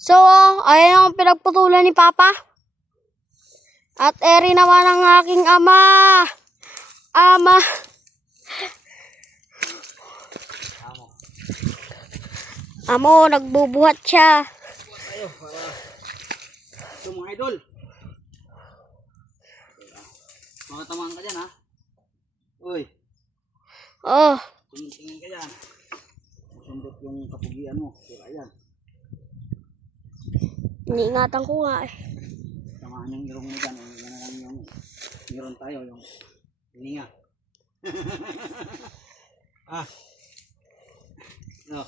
So, ayan ang pinagputulan ni Papa. At eri naman ang aking ama. Amo, nagbubuhat siya. Tayo para ito mga idol. Mga tamaan ka dyan ha. Uy, Oh, tingin ka dyan. Sundot yung kapugian mo. Kaya yan. iniingatan ko nga eh. Tamaan yung irong mo dyan. Yan na lang yung meron tayo. Yung hininga. Ah. No.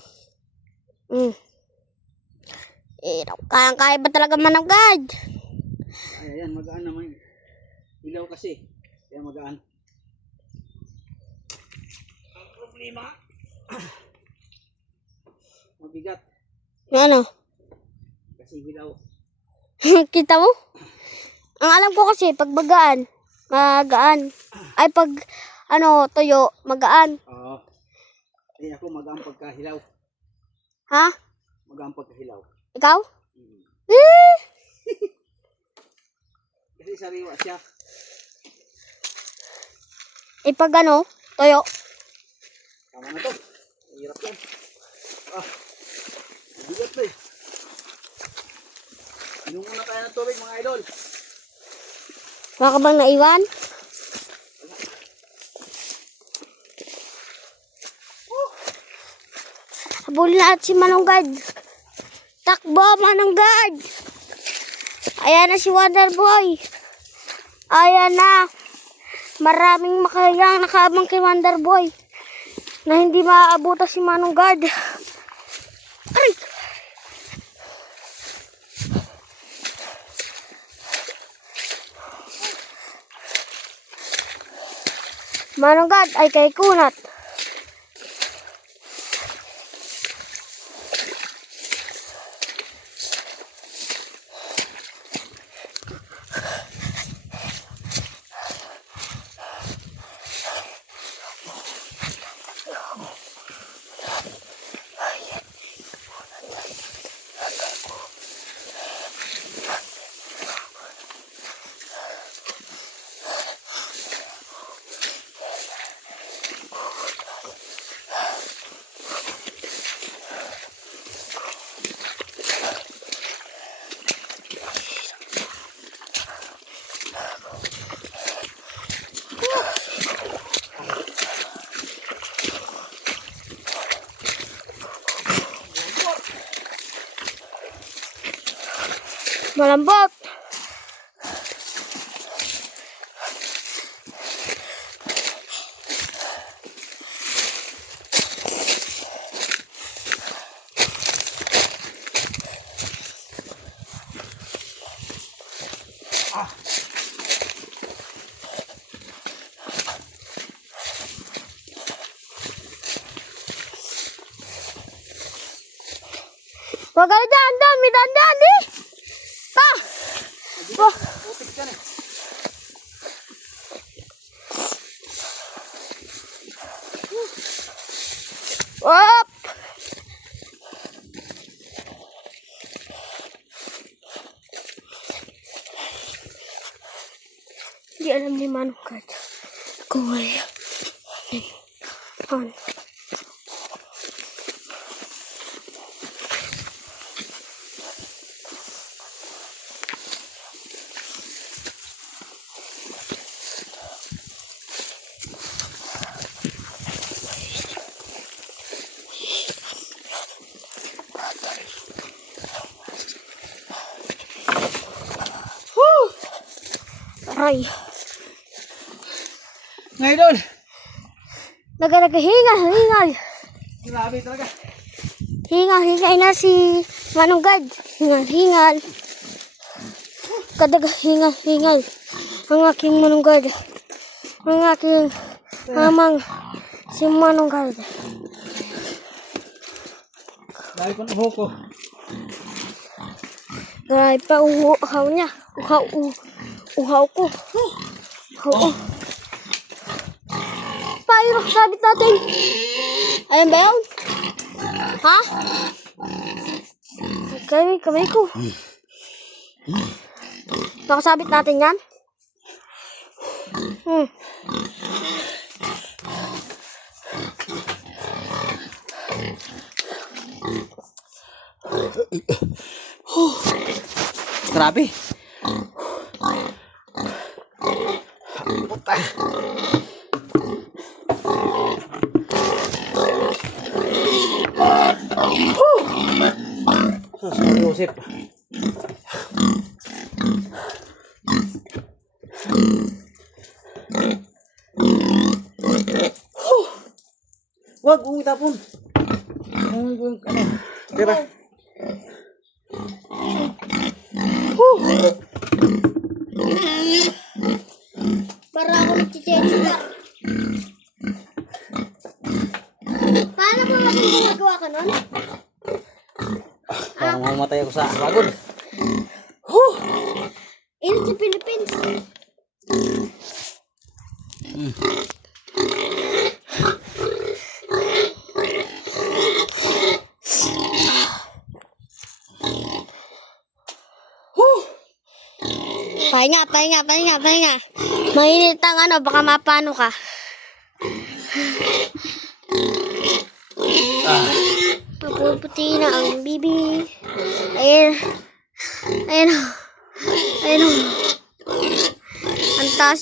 Kaya ba talaga managad? Ay, ayan, magaan naman. Ilaw kasi. Kaya magaan. Ang problema. Mabigat. Ano? Kasi hilaw. Kita mo? Ang alam ko kasi, pag magaan. Ay, pag, tuyo, magaan. Oo. Eh ako magaan pagkahilaw. Ha? Magaan pagkahilaw. Ikaw? Kasi sariwa siya. Pag tuyo. Tama na to. Hirap yan. Ah. Mabigat na eh. Inom muna tayo ng tubig mga idol. Wala ka bang naiwan? Habulin na at si Manonggad. Takbo, Manonggad! Ayan na si Wonderboy. Ayan na. Maraming makayang nakaabang kay Wonderboy na hindi maaabutan si Manonggad. Aray! Manonggad ay kay Kunat. Malambot. Wag ka dyan, dami, dandan, di. Pa! Oh. Putik yan eh. Op! Di alam ni Manonggad kung wala. Aray. Mga idol. Hingal. Grabe talaga. Hingal na si Manonggad. Hingal. Hingal. Ang aking Manonggad. Ang aking amang si Manonggad. Dahil ko na buhok ko. Grabe pa uhaw niya. Uhaw ko. Pairo, sabit natin. Ayun ba yun? Ha? kamay ko. Nakasabit natin yan. Grabe. Puta. Sorry, Joseph. Wag, huwag itapon. Diba? Para ako nagchichechi na. Paano mo natin ginagawa ka nun? Parang mamatay ako sa pagod. Init sa Philippines. Pahinga. Mainit ang ano, baka mapano ka. Mapuputi na ang bibi. Ayan. Ang taas